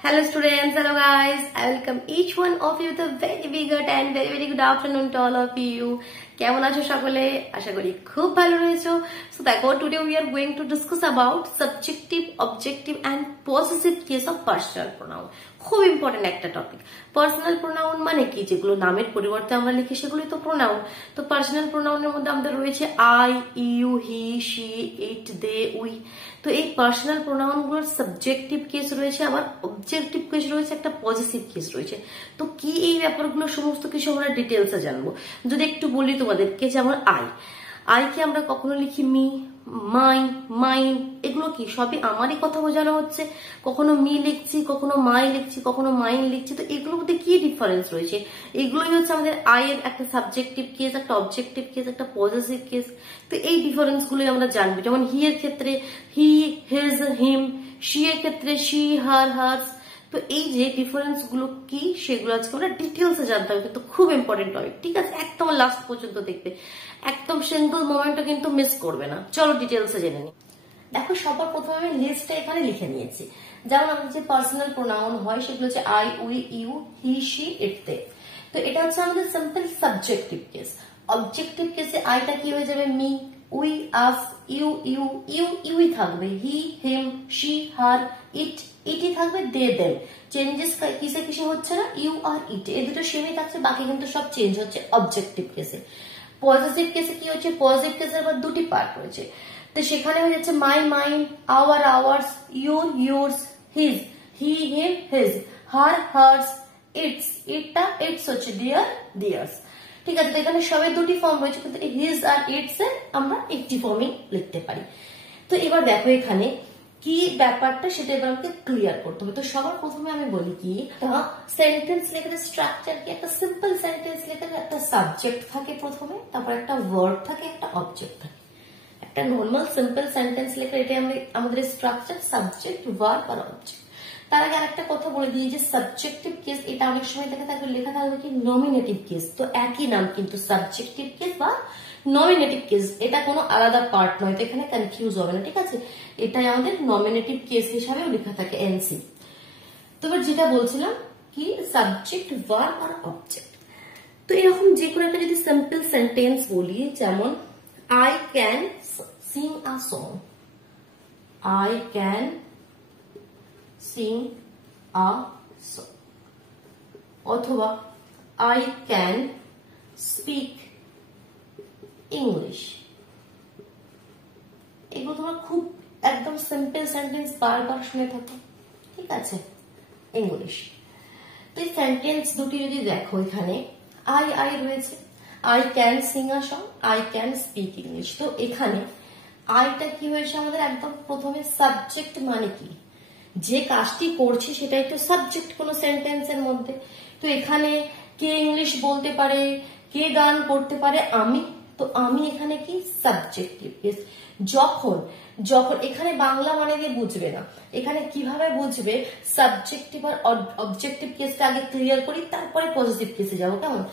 Hello students, hello guys. I welcome each one of you with a very big and very good afternoon to all of you. কেমন আছো সকলে? আশা করি খুব ভালো রয়েছো। So দেখো, today we are going to discuss about subjective, objective and possessive case of personal pronoun. খুব important একটা টপিক। পার্সোনাল প্রোনাউন মানে কি? যেগুলো নামের পরিবর্তে আমরা লিখি সেগুলোই তো প্রোনাউন। তো পার্সোনাল প্রোনাউনের মধ্যে আমাদের রয়েছে I, you, he, she, it, they, we. তো এই পার্সোনাল প্রোনাউন গুলোর সাবজেক্টিভ কেস রয়েছে, আবার অবজেক্টিভ কেস রয়েছে, একটা পজিটিভ কেস রয়েছে। তো কি এই ব্যাপারগুলো সমস্ত কিছু আমরা ডিটেলসে জানবো। যদি একটু বলি তোমাদেরকে, যেমন আইকে আমরা কখনো লিখি মি, মাই, মাইন, এগুলো কি সবই আমারই কথা বোঝানো হচ্ছে। কখনো মি লিখছি, কখনো মাই লিখছি, কখনো মাইন লিখছি। তো এগুলোর মধ্যে কি ডিফারেন্স রয়েছে? এগুলোই হচ্ছে আমাদের আই এর একটা সাবজেক্টিভ কেস, একটা অবজেক্টিভ কেস, একটা পজিটিভ কেস। তো এই ডিফারেন্স গুলোই আমরা জানবো। যেমন হি এর ক্ষেত্রে হি, হিজ, হিম, শি এর ক্ষেত্রে শি, হার, হার্স। তো এই যে ডিফারেন্স গুলো কি সেগুলো আজকে আমরা ডিটেলসে জানতে হবে, কিন্তু খুব ইম্পর্টেন্ট টপিক, ঠিক আছে? একদম লাস্ট পর্যন্ত দেখবে, একদম সিঙ্গল মোমেন্টও কিন্তু মিস করবে না। চলো ডিটেলসে জেনে নিই। দেখো, সবার প্রথমে আমি লিস্টটা এখানে লিখে নিয়েছি। যেমন আমাদের যে পার্সোনাল প্রোনাউন হয় সেগুলো হচ্ছে I, we, you, he, she, it, they. তো এটা হচ্ছে আমাদের সিম্পল সাবজেক্টিভ কেস। অবজেক্টিভ কেসে আইটা কি হয়ে যাবে? Me, we, us, you, you, you, ইউই থাকবে, হি, হিম, শি, হার, ইট, ইটি থাকবে, দে, দেম। চেঞ্জেস কিসে কিসে হচ্ছে না? ইউ আর ইট, এই দুটো সেমই থাকছে, বাকি কিন্তু সব চেঞ্জ হচ্ছে অবজেক্টিভ কেসে। পজিটিভ কেসে কি হচ্ছে? পজিটিভ কেসে আবার দুটি পার্ট রয়েছে। তো সেখানে হয়ে যাচ্ছে my, mine, our, ours, your, yours, his, he, him, his, her, hers, its, ইটটা ইটস হচ্ছে ডিয়ার, ডিয়ার্স। ঠিক আছে, তো এখানে সবাই দুটি ফর্ম রয়েছে, কিন্তু হিজ আর ইটস এর আমরা একটি ফর্মই লিখতে পারি। তো এবার দেখো এখানে কি ব্যাপারটা, সেটা এবার আমাকে ক্লিয়ার করতে হবে। তো সবার প্রথমে আমি বলি কি, সেন্টেন্স লেখার স্ট্রাকচার কি? একটা সিম্পল সেন্টেন্স লেখার একটা সাবজেক্ট থাকে প্রথমে, তারপর একটা ওয়ার্ড থাকে, একটা অবজেক্ট থাকে। একটা নর্মাল সিম্পল সেন্টেন্স লেখা, এটা আমাদের স্ট্রাকচার, সাবজেক্ট, ভার্ব আর অবজেক্ট। তার আগে আরেকটা কথা বলে দিই, যে সাবজেক্টিভ কেস এটা অনেক সময় লেখা থাকবে কি নমিনেটিভ কেস। তো একই নাম কিন্তু সাবজেক্টিভ কেস বা নমিনেটিভ কেস, এটা কোনো আলাদা পার্ট নয়। তো এখানে কনফিউজ হবে না, ঠিক আছে? এটাই আমাদের নমিনেটিভ কেস হিসাবেও লেখা থাকে, এনসি। তো এবার যেটা বলছিলাম কি, সাবজেক্ট, ভার্ব আর অবজেক্ট। তো এরকম যে কোনো একটা যদি সিম্পল সেন্টেন্স বলি, যেমন I can sing a song. I can sing a song. অথবা I can speak English. এগুলো তোমরা খুব একদম সিম্পল সেন্টেন্স বারবার শুনে থাকো, ঠিক আছে? ইংলিশ। তো এই সেন্টেন্স দুটি যদি দেখো, এখানে আই রয়েছে, I can sing a song, I can speak English. তো এখানে আইটা কি হয়েছে আমাদের? একদম প্রথমে সাবজেক্ট, মানে কি যে কাজটি করছি সেটা একটু সাবজেক্ট কোন সেন্টেন্সের মধ্যে। তো এখানে কে ইংলিশ বলতে পারে, কে গান করতে পারে? আমি। তো আমি এখানে কি সাবজেক্টিভ কেস। যখন যখন এখানে বাংলা মানে দিয়ে বুঝবে না, এখানে কিভাবে বুঝবে? সাবজেক্টিভ আর অবজেক্টিভ কেসটা আগে ক্লিয়ার করি, তারপরে পজিটিভ কেসে যাবো, কেমন?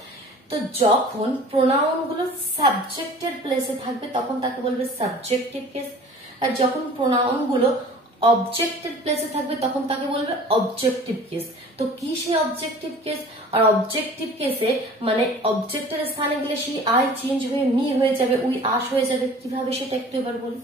তো যখন প্রোনাউন গুলো সাবজেক্টের প্লেসে থাকবে তখন তাকে বলবে সাবজেক্টিভ কেস, আর যখন প্রোনাউন গুলো অবজেক্টের প্লেসে থাকবে তখন তাকে বলবে অবজেক্টিভ কেস। তো কি সেই অবজেক্টিভ কেস? আর অবজেক্টিভ কেসে মানে অবজেক্টের স্থানে গেলে সেই আই চেঞ্জ হয়ে মি হয়ে যাবে, উই আস হয়ে যাবে। কিভাবে সেটা একটু এবার বলি।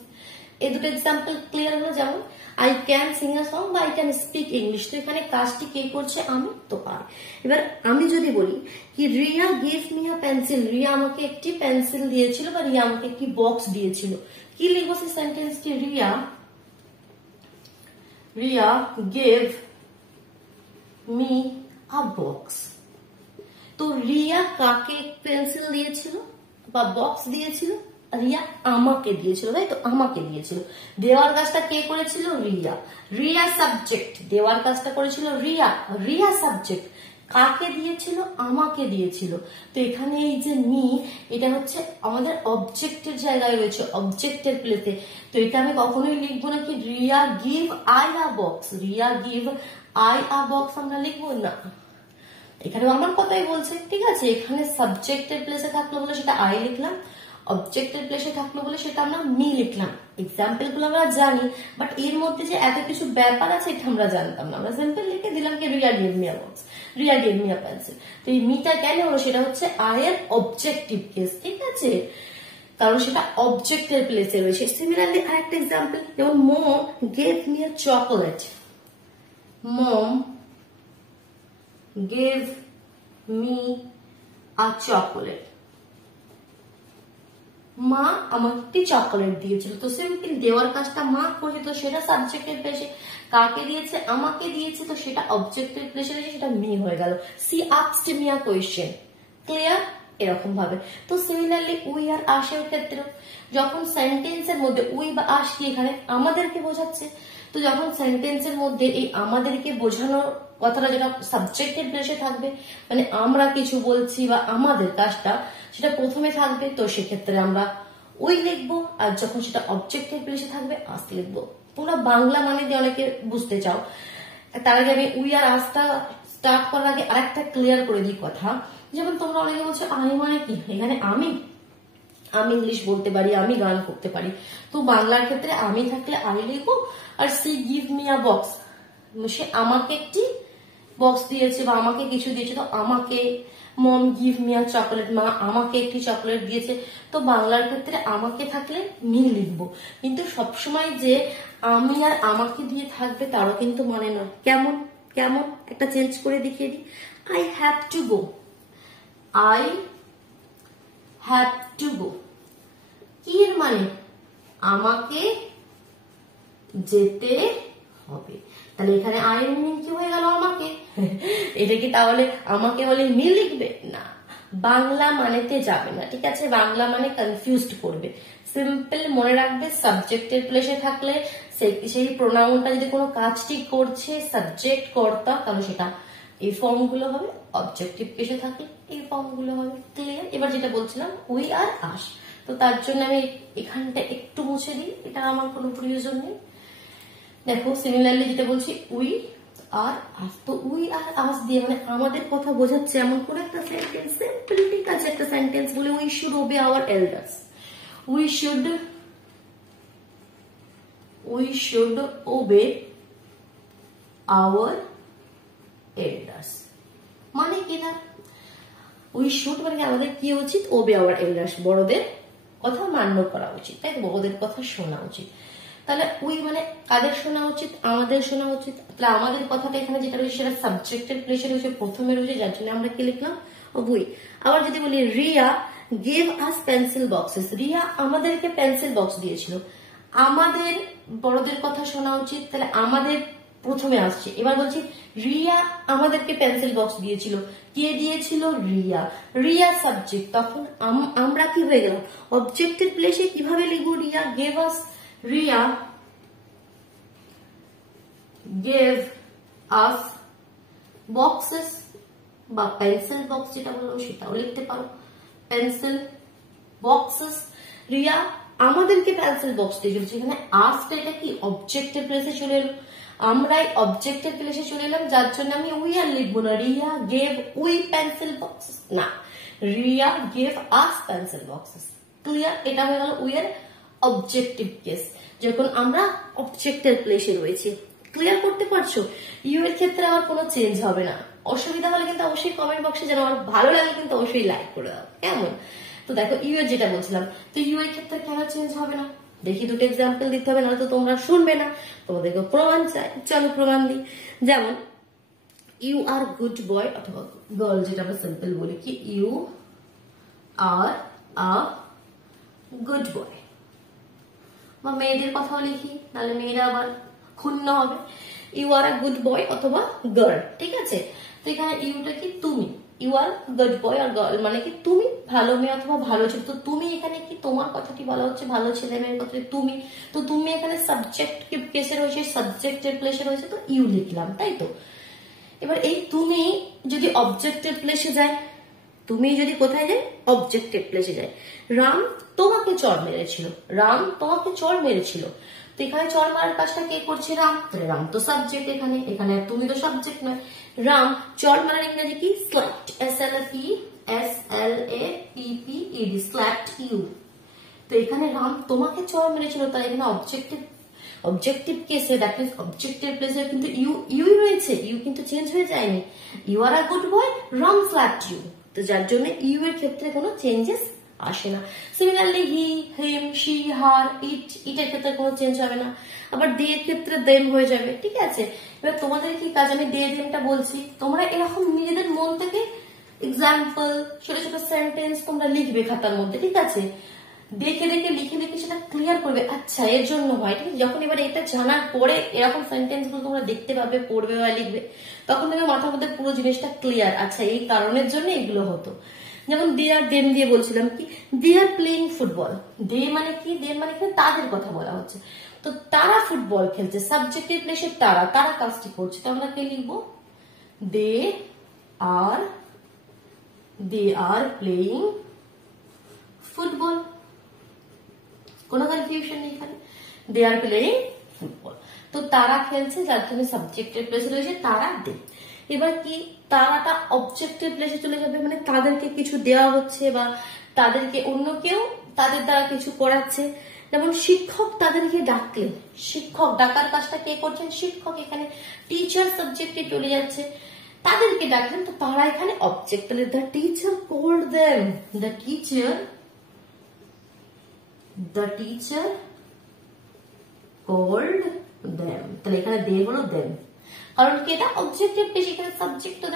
এই দুটো এক্সাম্পল ক্লিয়ার হলো, যেমন I can sing a song বা আই ক্যান স্পিক ইংলিশ। তো এখানে কাজটি কে করছে? আমি। তো আই। এবার আমি যদি বলি কি Riya give me a pencil, Riya আমাকে একটি পেন্সিল দিয়েছিল বা রিয়া আমাকে একটি বক্স দিয়েছিল। কি লিখবো সেই সেন্টেন্সটি? Riya gave me a box. তো রিয়া কাকে পেন্সিল দিয়েছিল বা বক্স দিয়েছিল? রিয়া আমাকে দিয়েছিল, তাই তো? আমাকে দিয়েছিল। দেওয়ার কাজটা কে করেছিল? রিয়া। রিয়া সাবজেক্ট, দেওয়ার কাজটা করেছিল রিয়া। রিয়া সাবজেক্ট, কাকে দিয়েছিল? আমাকে দিয়েছিল। তো এখানে এই যে মি, এটা হচ্ছে আমাদের অবজেক্টের জায়গায় রয়েছে, অবজেক্টের প্লেসে। তো এটা আমি কখনোই লিখবো না কি Riya give I a box. Riya give I a box আমরা লিখবো না, এখানে আমার কথাই বলছে, ঠিক আছে? এখানে সাবজেক্টের প্লেসে থাকলো বলে সেটা আই লিখলাম, অবজেক্টের প্লেসে থাকলো বলে সেটা আমরা মি লিখলাম। এক্সাম্পল গুলো আমরা জানি, বাট এর মধ্যে যে এত কিছু ব্যাপার আছে এটা আমরা জানতাম না। আমরা সিম্পল লিখে দিলাম কি Riya gave me a box, Riya gave me a pencil. তো এই মিটা কেন হলো, সেটা হচ্ছে আই এর অবজেক্টিভ কেস, ঠিক আছে, কারণ সেটা অবজেক্টের প্লেসে রয়েছে। সিমিলারলি আরেকটা এক্সাম্পল, যেমন mom gave me a chocolate, mom gave me a chocolate, মা আমাকে একটি চকোলেট দিয়েছিল। তো সিম্পল দেওয়ার কাজটা মা করছে, তো সেটা সাবজেক্টের প্লেসে। কাকে দিয়েছে, আমাকে দিয়েছে, তো সেটা অবজেক্টের প্লেসে রয়েছে, সেটা মি হয়ে গেল। She asked me a question, clear, এরকম ভাবে। তো সিমিলারলি উই আর আশের ক্ষেত্রে যখন সেন্টেন্সের মধ্যে উই বা আস কি এখানে আমাদেরকে বোঝাচ্ছে, তো যখন সেন্টেন্সের মধ্যে এই আমাদেরকে বোঝানোর কথাটা যেটা সাবজেক্টের প্লেসে থাকবে, মানে আমরা কিছু বলছি বা আমাদের কাজটা সেটা প্রথমে থাকবে, তো সেক্ষেত্রে আমরা উই লিখবো। আর যখন সেটা অবজেক্টের প্লেসে থাকবে আস লিখবো। তোমরা বাংলা মানে দিয়ে অনেকে বুঝতে চাও, তার আগে আমি উই আর আসটা স্টার্ট করার আগে আরেকটা ক্লিয়ার করে দিই কথা। যেমন তোমরা অনেকে বলছো আমি মানে কি, এখানে আমি ইংলিশ বলতে পারি, আমি গান করতে পারি, তো বাংলার ক্ষেত্রে আমি থাকলে আমি লিখবো। আর she give me a box, সে আমাকে একটি বক্স দিয়েছে বা আমাকে কিছু দিয়েছে, তো আমাকে। মম গিভ মি আ চকোলেট, মা আমাকে একটি চকোলেট দিয়েছে। তো বাংলার ক্ষেত্রে আমাকে থাকলে মি লিখবো, কিন্তু সবসময় যে আমি আর আমাকে দিয়ে থাকবে তারও কিন্তু মানে নয়। কেমন কেমন একটা চেঞ্জ করে দেখিয়ে দিই। I have to go, I have to go, কি এর মানে, আমাকে যেতে হবে। তাহলে এখানে আই এর মিনিং কি হয়ে গেল, আমাকে। এটা কি তাহলে আমাকে বলে মি লিখবে না, বাংলা মানেতে যাবে না, ঠিক আছে, বাংলা মানে কনফিউজড করবে। সিম্পল মনে রাখবে, সাবজেক্টের প্লেসে থাকলে সেই প্রোনাউনটা যদি কোনো কাজটি করছে সাবজেক্ট কর্তা, তাহলে সেটা এই ফর্ম গুলো হবে। অবজেক্টিভ প্লেসে থাকলে এই ফর্ম গুলো হবে। ক্লিয়ার? এবার যেটা বলছিলাম উই আর আস, তো তার জন্য আমি এখানটা একটু মুছে দিই, এটা আমার কোনো প্রয়োজন নেই। দেখো সিমিলারলি যেটা বলছি উই আর আস, তো উই আর আস দিয়ে মানে আমাদের কথা বোঝাচ্ছে এমন কোন একটা সেন্টেন্স, সিম্পল ঠিক আছে একটা সেন্টেন্স বলে we should ওবে hour elders, we should ওবে hour elders, মানে কি না, উই শুড মানে আমাদের কি উচিত, ওবে আওয়ার এল্ডার্স, বড়দের কথা মান্য করা উচিত, তাই তো, বড়দের কথা শোনা উচিত। তাহলে উই মানে কাদের শোনা উচিত, আমাদের শোনা উচিত। তাহলে আমাদের কথাটা এখানে যেটা রয়েছে সেটা সাবজেক্টের প্লেসে রয়েছে, প্রথমে রয়েছে, যার জন্য আমরা কি লিখলাম, উই। আবার যদি বলি Riya gave us pencil boxes, Riya আমাদেরকে পেন্সিল বক্স দিয়েছিল, আমাদের বড়দের কথা শোনা উচিত, তাহলে আমাদের প্রথমে আসছে। এবার বলছি রিয়া আমাদেরকে পেন্সিল বক্স দিয়েছিল, কে দিয়েছিল, রিয়া, রিয়া সাবজেক্ট, তখন আমরা কি হয়ে গেল অবজেক্টের প্লেসে। কিভাবে লিখবো, রিয়া গেভ আস, রিয়া গেভ আস বক্সেস, বা পেন্সিল বক্স যেটা বললাম সেটাও লিখতে পারো, পেন্সিল বক্সেস, রিয়া আমাদেরকে পেন্সিল বক্স দিয়েছিল, সেখানে আস্কটা এটা কি অবজেক্টের প্লেসে চলে এলো, আমরাই অবজেক্টের প্লেসে চলে এলাম, যার জন্য আমি উই আর লিখবো না, Riya gave we pencil boxes, না, Riya gave us pencil boxes. Clear? এটা হয়ে গেল উই এর অবজেক্টিভ কেস, যখন আমরা অবজেক্টের প্লেসে রয়েছি। ক্লিয়ার করতে পারছো? ইউ এর ক্ষেত্রে আমার কোনো চেঞ্জ হবে না। অসুবিধা হলে কিন্তু অবশ্যই কমেন্ট বক্সে জানাও, আমার ভালো লাগলে কিন্তু অবশ্যই লাইক করে দাও, কেমন? তো দেখো ইউ এর যেটা বলছিলাম, তো ইউ এর ক্ষেত্রে কেন চেঞ্জ হবে না, দেখি দুটো এক্সাম্পল দিতে হবে, নাহলে তো তোমরা শুনবে না, তোমাদেরকে প্রমাণ চাই। চলো প্রমাণ দিই। যেমন ইউ আর গুড বয় অথবা গার্ল, যেটা আমরা সিম্পল বলি কি ইউ আর আ গুড বয়, বা মেয়েদের কথাও লিখি, নাহলে মেয়েরা আবার ক্ষুণ্ণ হবে। ইউ আর আ গুড বয় অথবা গার্ল, ঠিক আছে। তো এখানে ইউটা কি তুমি, ইউ আর গুড বয় আর গার্ল মানে কি তুমি ভালো মেয়ে অথবা ভালো ছেলে, তো তুমি এখানে কি তোমার কথাটি বলা হচ্ছে, ভালো ছেলে মেয়ের কথাটি তুমি, তো তুমি এখানে সাবজেক্ট কেসে রয়েছে, সাবজেক্টের প্লেসে রয়েছে, তো ইউ লিখলাম, তাই তো। এবার এই তুমি যদি অবজেক্টের প্লেসে যায়, তুমি যদি কোথায় যায়, অবজেক্টের প্লেসে যায়, রাম তোমাকে চড় মেরেছিল, রাম তোমাকে চড় মেরেছিল, তো এখানে চড় মারার কাজটা কে করছে, রাম, রাম তো সাবজেক্ট, এখানে এখানে তুমি তো সাবজেক্ট নয়। রাম চড় মারার ইংরেজি কি, স্ল্যাপড, SLAPPED, স্ল্যাপড ইউ, তো এখানে রাম তোমাকে চড় মেরেছিল, তাই এখানে অবজেক্টিভ কেসে দ্যাট মিন্স অবজেক্টিভ প্লেসে কিন্তু ইউই রয়েছে, ইউ কিন্তু চেঞ্জ হয়ে যায়নি। You are a good boy, Ram slapped you, তো যার জন্য ইউ এর ক্ষেত্রে কোনো চেঞ্জেস আসে না। সিমিলারলি হি, হিম, শি, হার, ইটের ক্ষেত্রে কোনো চেঞ্জ হবে না। আবার দে এর ক্ষেত্রে দেম হয়ে যাবে, ঠিক আছে। এবার তোমাদের কি কাজ, আমি দে দেমটা বলছি, তোমরা এরকম নিজেদের মন থেকে এক্সাম্পল, ছোট ছোট সেন্টেন্স তোমরা লিখবে খাতার মধ্যে, ঠিক আছে। দেখে দেখে লিখে লিখে সেটা ক্লিয়ার করবে, আচ্ছা এর জন্য হয়, ঠিক আছে। যখন এবার এটা জানার পরে এরকম সেন্টেন্স গুলো তোমরা দেখতে পাবে, পড়বে বা লিখবে, তখন তোমার মাথার মধ্যে পুরো জিনিসটা ক্লিয়ার, আচ্ছা এই কারণের জন্য এগুলো হতো। যেমন দে আর দেম দিয়ে বলছিলাম কি, দে আর প্লেইং ফুটবল, দে মানে কি, দে মানে কি তাদের কথা বলা হচ্ছে, তো তারা ফুটবল খেলছে, সাবজেক্টিভ প্লেসে তারা কাজটি করছে, তো আমরা কে লিখবো, দে আর প্লেইং ফুটবল, কোনো কনফিউশন নেই এখানে, দে আর প্লেইং ফুটবল, তো তারা খেলছে, যার জন্য সাবজেক্টিভ প্লেসে রয়েছে তারা, দে। এবার কি, তারাটা অবজেক্টিভ প্লেসে চলে যাবে, মানে তাদেরকে কিছু দেওয়া হচ্ছে বা তাদেরকে অন্য কেউ তাদের দ্বারা কিছু করাচ্ছে। যেমন শিক্ষক তাদেরকে ডাকলেন, শিক্ষক ডাকার কাজটা কে করছেন, শিক্ষক, এখানে টিচার সাবজেক্টে চলে যাচ্ছে, তাদেরকে ডাকলেন, তো তারা এখানে অবজেক্ট, তাহলে the teacher called them, the teacher called them, তাহলে এখানে দে হলো দেম, কারণ কি এটা অবজেক্টিভ প্লেস, এখানে সাবজেক্ট তো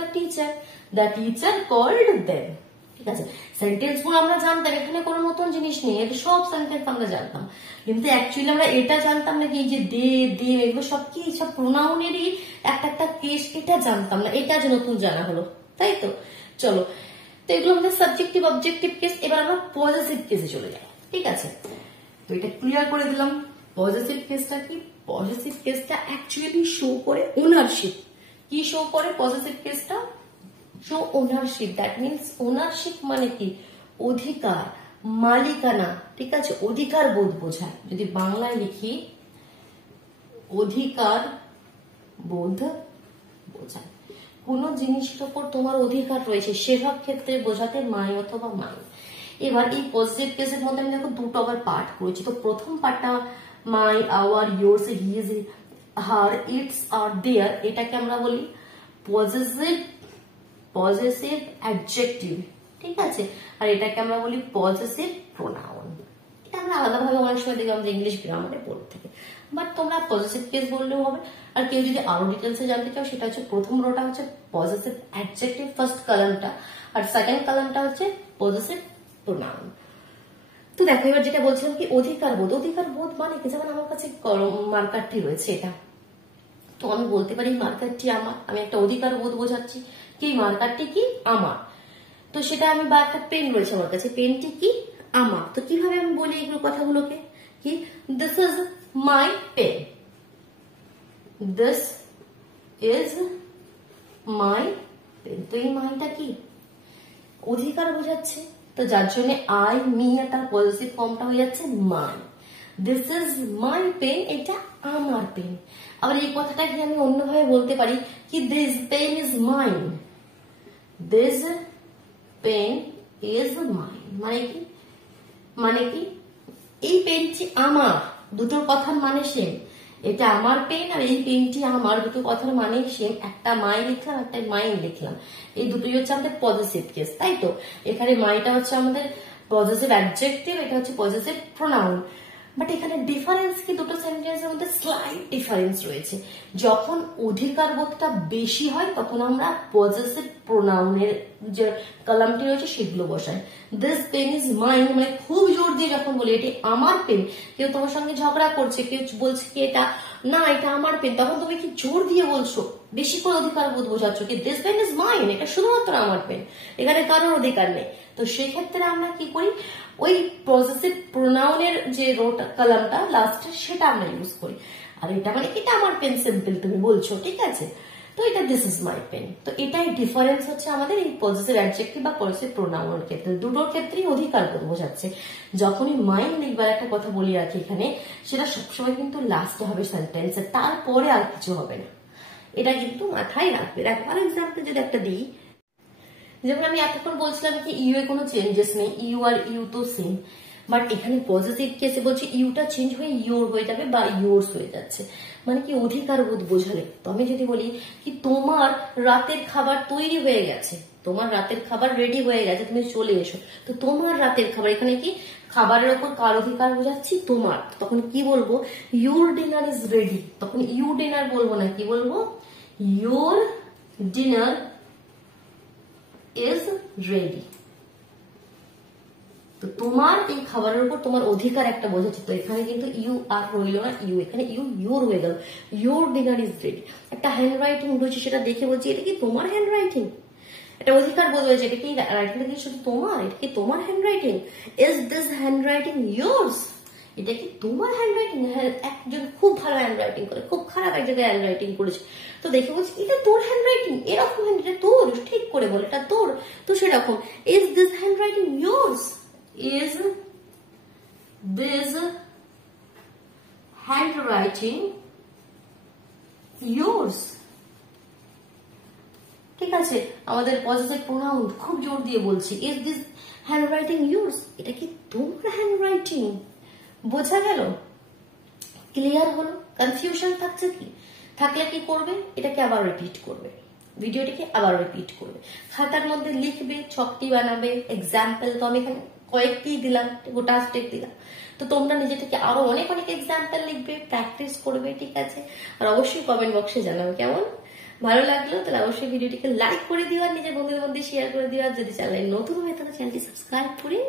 দ্য টিচার কল্ড দেম, ঠিক আছে। সেন্টেন্স গুলো আমরা জানতাম, এখানে কোনো নতুন জিনিস নেই, এটা সব সেন্টেন্স আমরা জানতাম, কিন্তু অ্যাকচুয়ালি আমরা এটা জানতাম না কি, যে দে দে এগুলো সব কি, সব প্রোনাউনেরই একটা একটা কেস, এটা জানতাম না, এটা যে নতুন জানা হলো, তাই তো। চলো, তো এগুলো আমাদের সাবজেক্টিভ অবজেক্টিভ কেস। এবার আমরা পজিটিভ কেসে চলে যাই, ঠিক আছে। তো এটা ক্লিয়ার করে দিলাম। পজিটিভ কেসটা কি, পজিটিভ কেসটা অ্যাকচুয়ালি শো করে ওনারশিপ। কি শো করে পজিটিভ কেসটা, show ownership, that means ownership মানে কি, অধিকার, মালিকানা, ঠিক আছে, অধিকার বোধ বোঝায়। যদি বাংলায় লিখি, অধিকার বোধ বোঝায়, কোন জিনিসের উপর তোমার অধিকার রয়েছে সেসব ক্ষেত্রে বোঝাতে মাই অথবা মাই। এবার এই পজিটিভ কেসের মধ্যে আমি দেখো দুটো আবার পার্ট করেছি। তো প্রথম পার্টটা my, our, yours, his, her, its আর দেয়ার, এটাকে আমরা বলি পজেসিভ অ্যাডজেক্টিভ, ঠিক আছে। আর এটাকে আমরা বলি পজেসিভ প্রোনাউন। এটা আমরা আলাদাভাবে অনেক সময় দেখি আমাদের ইংলিশ গ্রামারে পড়ে থেকে, বাট তোমরা পজিটিভ কেস বললেও হবে। আর কেউ যদি আরো ডিটেলসে জানতে চাও, সেটা হচ্ছে প্রথম রোটা হচ্ছে পজিটিভ অ্যাডজেক্টিভ ফার্স্ট কলামটা, আর সেকেন্ড কলামটা হচ্ছে পজিটিভ প্রোনাউন। তো দেখো এবার যেটা বলছিলাম কি, অধিকার বোধ মানে কি, যেমন আমার কাছে মার্কারটি রয়েছে, এটা তো আমি বলতে পারি মার্কারটি আমার, আমি একটা অধিকার বোধ বোঝাচ্ছি কি মার্কারটি কি আমার, তো সেটা আমি, বা একটা পেন রয়েছে আমার কাছে, পেনটি কি আমার, তো কিভাবে আমি বলি এগুলো কথাগুলোকে, কি this is my pen, this is my pen, তো এই মাইটা কি অধিকার বোঝাচ্ছে, তো যার জন্য আই, মি, তার পজিটিভ ফর্মটা হয়ে যাচ্ছে মাই। দিস ইজ মাই পেন, এটা আমার পেন। আবার এই কথাটাকে আমি অন্যভাবে বলতে পারি কি, this pen is mine, this pen is mine, মানে কি এই পেনটি আমার, দুটোর কথার মানে সেম, এটা আমার পেন আর এই পেনটি আমার, দুটো কথার মানে সেম, একটা মাই লিখলাম, একটা মাইন লিখলাম, এই দুটোই হচ্ছে আমাদের পজিটিভ কেস, তাই তো। এখানে মাইটা হচ্ছে আমাদের পজিটিভ অ্যাডজেক্টিভ, এটা হচ্ছে পজিটিভ প্রোনাউন। বাট এখানে ডিফারেন্স কি, দুটো সেন্টেন্সের মধ্যে স্লাইট ডিফারেন্স রয়েছে। যখন অধিকার বোধটা বেশি হয় তখন আমরা পজিটিভ প্রোনাউনের যে কলামটি রয়েছে সেগুলো বসাই। দিস পেন ইজ মাইন মানে খুব জোর দিয়ে যখন বলি এটি আমার পেন, কেউ তোমার সঙ্গে ঝগড়া করছে, কেউ বলছে কি এটা না এটা আমার পেন, তখন তুমি কি জোর দিয়ে বলছো, বেশি করে অধিকার বোধ বোঝাচ্ছ কি, দিস পেন ইজ মাইন, এটা শুধুমাত্র আমার পেন, এখানে কারোর অধিকার নেই। তো সেক্ষেত্রে আমরা কি করি, ওই পজিটিভ প্রোনাউনের যে রোট কলামটা লাস্টে সেটা আমরা ইউজ করি। আর এটা মানে এটা আমার পেন, সিম্পল তুমি বলছো, ঠিক আছে। তো এটা দিস ইজ মাই পেন, তো এটাই ডিফারেন্স হচ্ছে আমাদের এই পজিটিভ অ্যাডজেক্টিভ বা পজিটিভ প্রোনাউনের ক্ষেত্রে। দুটোর ক্ষেত্রেই অধিকার বোধ বোঝাচ্ছে। যখনই মাইন লিখবার একটা কথা বলি রাখি এখানে, সেটা সবসময় কিন্তু লাস্টে হবে সেন্টেন্সে, তারপরে আর কিছু হবে না, এটা কিন্তু মাথায় রাখবে। দেখো আর এক্সাম্পল যদি একটা দিই, যেমন আমি এতক্ষণ বলছিলাম কি ইউ এ কোনো চেঞ্জেস নেই, ইউ আর ইউ তো সেম, বাট এখানে পজিটিভ কেসে বলছে ইউটা চেঞ্জ হয়ে ইয়োর হয়ে যাবে বা ইয়োর্স হয়ে যাচ্ছে, মানে কি অধিকার বোধ বোঝালে। তো আমি যদি বলি কি তোমার রাতের খাবার তৈরি হয়ে গেছে, তোমার রাতের খাবার রেডি হয়ে গেছে, তুমি চলে এসো, তো তোমার রাতের খাবার, এখানে কি খাবারের ওপর কার অধিকার বোঝাচ্ছি, তোমার। তখন কি বলবো, ইউর ডিনার ইজ রেডি। তখন ইউ ডিনার বলবো না, কি বলবো, ইউর ডিনার ইজ রেডি। তো তোমার এই খাবারের উপর তোমার অধিকার একটা বোঝাচ্ছে। তো এখানে কিন্তু ইউ আর রইল না, ইউ, এখানে ইউ ইউর হয়ে গেল, ইউর ডিনার ইজ রেডি। একটা হ্যান্ড রাইটিং রয়েছে, সেটা দেখে বলছি এটা কি তোমার হ্যান্ড রাইটিং, এটা অধিকার বোধ হয়েছে, এটা কি রাইটিংটা কি শুধু তোমার, এটা কি তোমার hand writing, is this hand writing yours, এটা কি তোমার হ্যান্ড রাইটিং। একজন খুব ভালো হ্যান্ড রাইটিং করে, খুব খারাপ এক জায়গায় হ্যান্ড রাইটিং করেছে, তো দেখে বলছি এটা তোর হ্যান্ড রাইটিং, এরকম হ্যান্ড, এটা তোর, ঠিক করে বল এটা তোর। তো সেরকম is this hand writing yours, is this handwriting yours? ঠিক আছে, আমাদের পজিটিভ প্রোনাউন খুব জোর দিয়ে বলছি, is this handwriting yours, এটা কি তোমার হ্যান্ডরাইটিং। বোঝা গেল, ক্লিয়ার হলো, কনফিউশন থাকছে কি, থাকলে কি করবে, এটাকে আবার রিপিট করবে, ভিডিওটাকে আবার রিপিট করবে, খাতার মধ্যে লিখবে, ছকটি বানাবে, এক্সাম্পল তো আমি এখানে কয়েকটি দিলাম, গোটা স্টেপ দিলাম, তো তোমরা নিজে থেকে আরো অনেক অনেক এক্সাম্পল লিখবে, প্র্যাকটিস করবে, ঠিক আছে। আর অবশ্যই কমেন্ট বক্সে জানাবে কেমন ভালো লাগলো, তাহলে অবশ্যই ভিডিওটিকে লাইক করে দিও, আর নিজের বন্ধুদের মধ্যে শেয়ার করে দিও, আর যদি চ্যানেলে নতুন হয়ে তাহলে চ্যানেলটি সাবস্ক্রাইব করে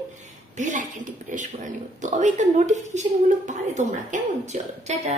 বেল আইকনটি প্রেস করে নিও, তবেই তো নোটিফিকেশন গুলো পাবে তোমরা, কেমন। চলো টাটা।